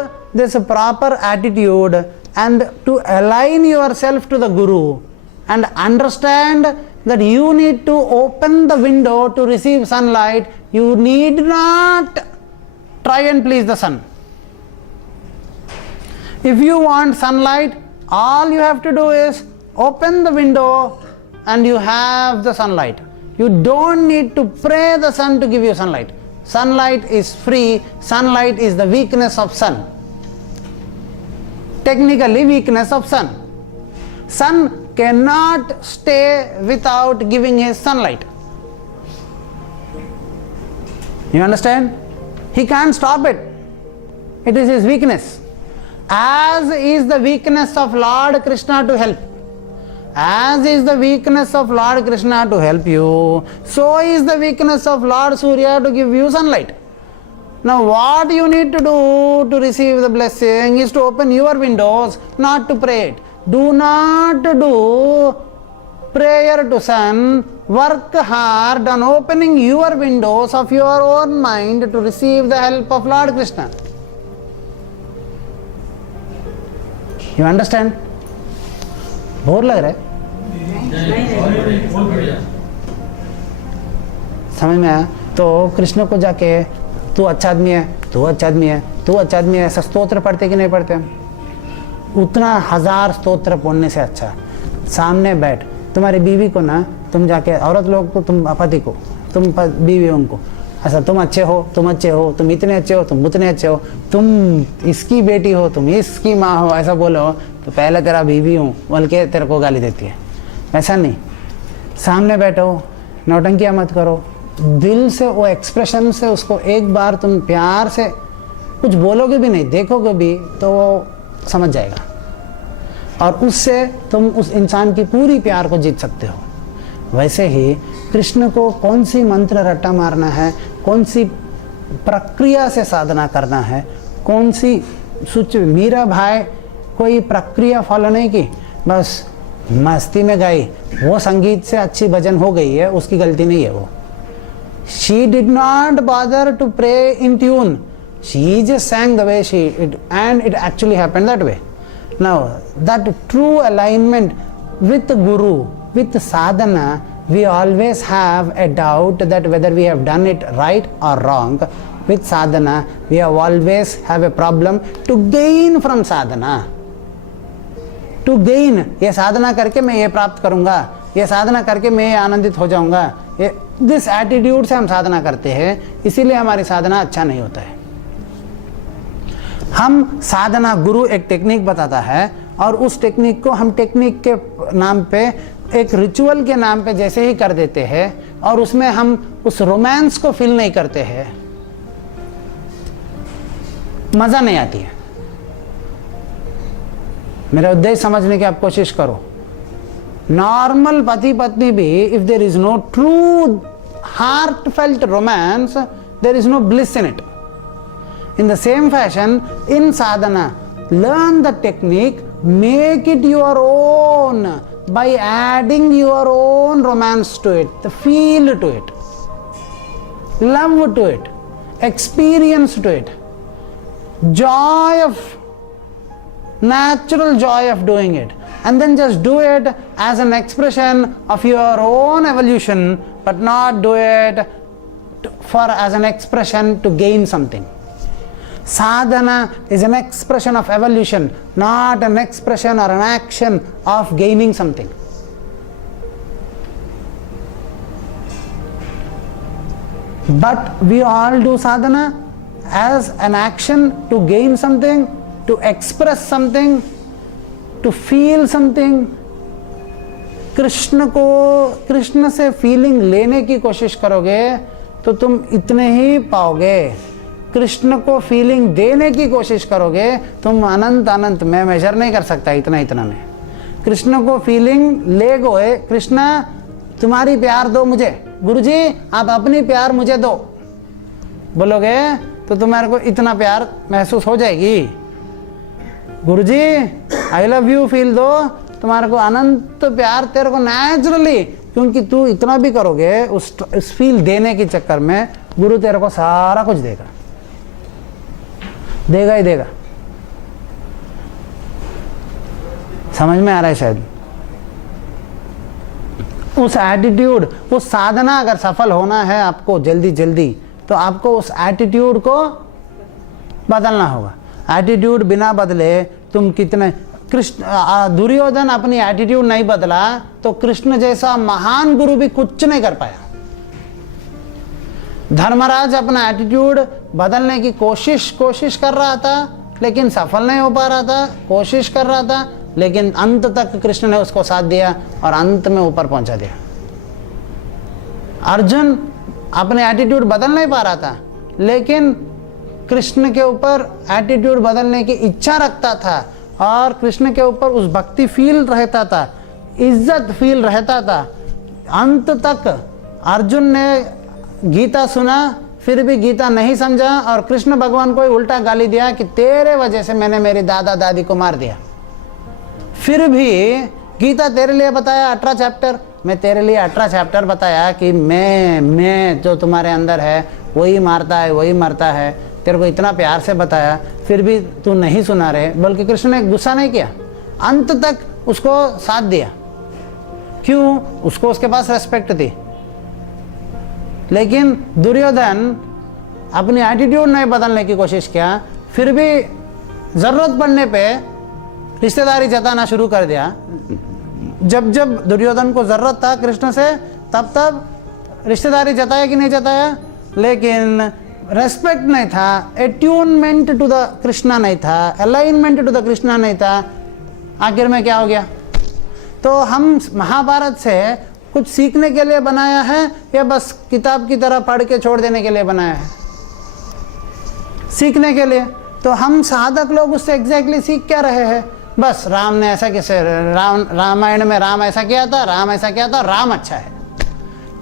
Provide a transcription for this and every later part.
have this proper attitude and to align yourself to the Guru and understand that you need to open the window to receive sunlight, you need not try and please the sun. If you want sunlight, all you have to do is open the window and you have the sunlight. You don't need to pray the sun to give you sunlight. Sunlight is free. Sunlight is the weakness of sun. Technically, weakness of sun. Sun cannot stay without giving his sunlight. You understand? He can't stop it. It is his weakness. As is the weakness of Lord Krishna to help. As is the weakness of Lord Krishna to help you, so is the weakness of Lord Surya to give you sunlight. Now what you need to do to receive the blessing is to open your windows, not to pray it. Do not do prayer to sun. Work hard on opening your windows of your own mind to receive the help of Lord Krishna. You understand? Bore लग रहा है? समझ में आया? तो कृष्ण को जाके तू अच्छा आदमी है, तू अच्छा आदमी है, तू अच्छा आदमी है, ऐसा स्तोत्र पढ़ते कि नहीं पढ़ते? उतना 1000 स्तोत्र पढ़ने से अच्छा सामने बैठ, तुम्हारी बीवी को ना, तुम जाके औरत लोग को, तुम पति को, तुम बीवी उनको ऐसा, तुम अच्छे हो, तुम अच्छे हो, तुम इतने अच्छे हो, तुम उतने अच्छे हो, तुम इसकी बेटी हो, तुम इसकी माँ हो, ऐसा बोलो तो पहले तेरा बीवी हूँ बोल के तेरे को गाली देती है। ऐसा नहीं, सामने बैठो, नौटंकियाँ मत करो, दिल से वो एक्सप्रेशन से उसको एक बार तुम प्यार से कुछ बोलोगे भी नहीं, देखोगे भी तो वो समझ जाएगा और उससे तुम उस इंसान की पूरी प्यार को जीत सकते हो। वैसे ही कृष्ण को कौन सी मंत्र रट्टा मारना है, कौन सी प्रक्रिया से साधना करना है, कौन सी सूच, मीरा भाई कोई प्रक्रिया फॉलो नहीं की, बस मस्ती में गाई, वो संगीत से अच्छी भजन हो गई है, उसकी गलती नहीं है वो। She did not bother to pray in tune. She just sang the way and it actually happened that way. Now, that true alignment with the Guru, with sadhana, we always have a doubt that whether we have done it right or wrong. With sadhana, we always have a problem to gain from sadhana. To gain, ये साधना करके मैं ये प्राप्त करूंगा, ये साधना करके मैं ये आनंदित हो जाऊंगा, ये दिस एटीट्यूड से हम साधना करते हैं, इसीलिए हमारी साधना अच्छा नहीं होता है। हम साधना, गुरु एक टेक्निक बताता है और उस टेक्निक को हम टेक्निक के नाम पे, एक रिचुअल के नाम पे जैसे ही कर देते हैं और उसमें हम उस रोमांस को फील नहीं करते हैं, मजा नहीं आती है। मेरा उद्देश्य समझने की आप कोशिश करो। नॉर्मल पति पत्नी भी, if there is no true heartfelt romance, there is no bliss in it. In the same fashion, in sadhana, learn the technique, make it your own by adding your own romance to it, the feel to it, love to it, experience to it, joy of, natural joy of doing it, and then just do it as an expression of your own evolution, but not do it as an expression to gain something. Sadhana is an expression of evolution, not an expression or an action of gaining something. But we all do sadhana as an action to gain something, to express something, to feel something. Krishna को, कृष्ण से feeling लेने की कोशिश करोगे तो तुम इतने ही पाओगे। कृष्ण को फीलिंग देने की कोशिश करोगे तुम अनंत अनंत, मैं मेजर नहीं कर सकता इतना इतना में। कृष्ण को फीलिंग ले गए, कृष्णा तुम्हारी प्यार दो मुझे, गुरुजी आप अपनी प्यार मुझे दो बोलोगे तो तुम्हारे को इतना प्यार महसूस हो जाएगी। गुरुजी आई लव यू फील दो, तुम्हारे को अनंत प्यार तेरे को नेचुरली, क्योंकि तू इतना भी करोगे उस फील देने के चक्कर में गुरु तेरे को सारा कुछ देगा, देगा ही देगा। समझ में आ रहा है शायद? उस एटीट्यूड, उस साधना अगर सफल होना है आपको जल्दी जल्दी, तो आपको उस एटीट्यूड को बदलना होगा। एटीट्यूड बिना बदले तुम कितने, कृष्ण दुर्योधन अपनी एटीट्यूड नहीं बदला तो कृष्ण जैसा महान गुरु भी कुछ नहीं कर पाया। धर्मराज अपना एटीट्यूड बदलने की कोशिश कर रहा था लेकिन सफल नहीं हो पा रहा था, कोशिश कर रहा था लेकिन अंत तक कृष्ण ने उसको साथ दिया और अंत में ऊपर पहुंचा दिया। अर्जुन अपने एटीट्यूड बदल नहीं पा रहा था लेकिन कृष्ण के ऊपर एटीट्यूड बदलने की इच्छा रखता था और कृष्ण के ऊपर उस भक्ति फील रहता था, इज्जत फील रहता था। अंत तक अर्जुन ने गीता सुना फिर भी गीता नहीं समझा और कृष्ण भगवान को ही उल्टा गाली दिया कि तेरे वजह से मैंने मेरी दादा दादी को मार दिया। फिर भी गीता तेरे लिए बताया 18 चैप्टर, मैं तेरे लिए 18 चैप्टर बताया कि मैं जो तुम्हारे अंदर है वही मारता है वही मरता है, तेरे को इतना प्यार से बताया फिर भी तू नहीं सुना रहे। बल्कि कृष्ण ने गुस्सा नहीं किया, अंत तक उसको साथ दिया। क्यों? उसको उसके पास रेस्पेक्ट थी। लेकिन दुर्योधन अपनी एटीट्यूड नहीं बदलने की कोशिश किया, फिर भी जरूरत पड़ने पे रिश्तेदारी जताना शुरू कर दिया। जब जब दुर्योधन को जरूरत था कृष्ण से तब तब रिश्तेदारी जताया कि नहीं जताया, लेकिन रेस्पेक्ट नहीं था, एट्यूनमेंट टू द कृष्णा नहीं था, अलाइनमेंट टू द कृष्णा नहीं था। आखिर में क्या हो गया? तो हम महाभारत से कुछ सीखने के लिए बनाया है या बस किताब की तरह पढ़ के छोड़ देने के लिए बनाया है? सीखने के लिए। तो हम साधक लोग उससे एग्जैक्टली सीख क्या रहे हैं? बस राम ने ऐसा कैसे, रामायण में राम ऐसा किया था, राम ऐसा किया था, राम अच्छा है।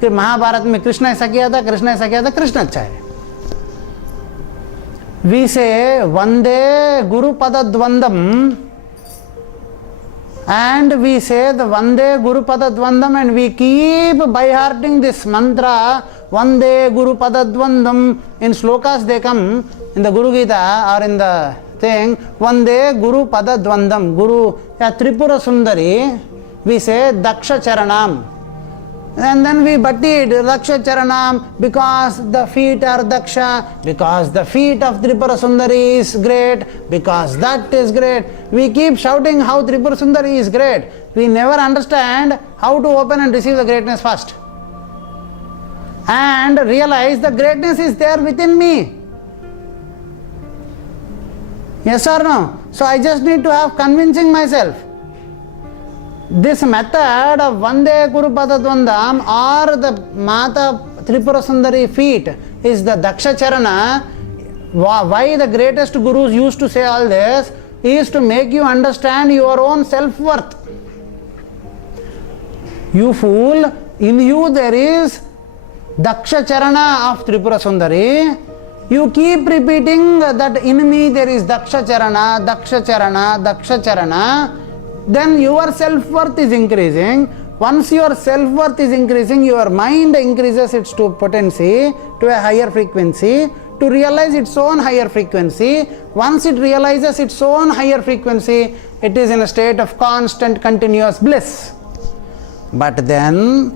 फिर महाभारत में कृष्ण ऐसा किया था, कृष्ण ऐसा किया था, कृष्ण अच्छा है। वी से वंदे गुरु पद द्वंदम and we say the Vande Guru Pada Dvandam and we keep by hearting this mantra Vande Guru Pada Dvandam. In slokas they come in the Guru Gita or in the thing Vande Guru Pada Dvandam. Guru Tripura Sundari we say Daksha Charanam and then we butted Daksha Charanam because the feet are Daksha, because the feet of Tripura Sundari is great, because that is great. We keep shouting how Tripura Sundari is great. We never understand how to open and receive the greatness first and realize the greatness is there within me. Yes or no? So I just need to have convincing myself. This method of Vande Guru Pada Dvandam or the Mata Tripura Sundari feet is the Daksha Charana. Why the greatest gurus used to say all this is to make you understand your own self-worth. You fool, in you there is Daksha Charana of Tripura Sundari. You keep repeating that in me there is Daksha Charana, Daksha Charana, Daksha Charana. Then your self-worth is increasing. Once your self-worth is increasing, your mind increases its potency to a higher frequency to realize its own higher frequency. Once it realizes its own higher frequency, it is in a state of constant continuous bliss. But then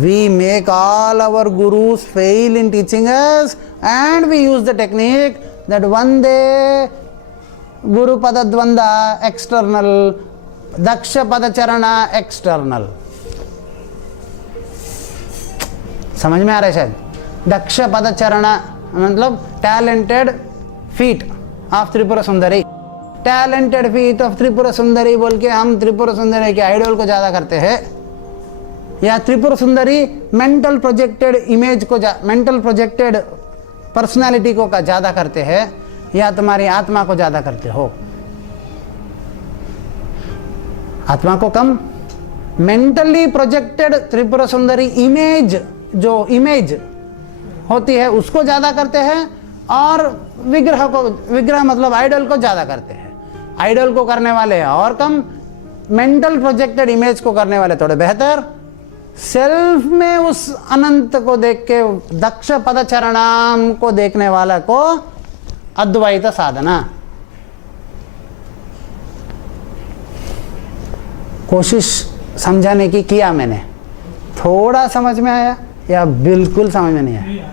we make all our gurus fail in teaching us and we use the technique that Vande Guru Pada Dvanda external, Daksha Pada Charana external. समझ में आ रहा है शायद? दक्ष पद चरणा मतलब talented feet of Tripura Sundari, talented feet of Tripura Sundari बोल के हम त्रिपुरा सुंदरी के आइडल को ज़्यादा करते हैं, या Tripura Sundari mental projected image को, मेंटल प्रोजेक्टेड पर्सनालिटी को का ज़्यादा करते हैं, या तुम्हारी आत्मा को ज़्यादा करते हो? आत्मा को कम। Mentally projected Tripura Sundari image, जो इमेज होती है उसको ज़्यादा करते हैं, और विग्रह को, विग्रह मतलब आइडल को ज़्यादा करते हैं। आइडल को करने वाले और कम, मेंटल प्रोजेक्टेड इमेज को करने वाले थोड़े बेहतर। सेल्फ में उस अनंत को देख के दक्ष पद चरणाम को देखने वाला को अद्वैत साधना। कोशिश समझाने की किया मैंने, थोड़ा समझ में आया या बिल्कुल समझ में नहीं आया?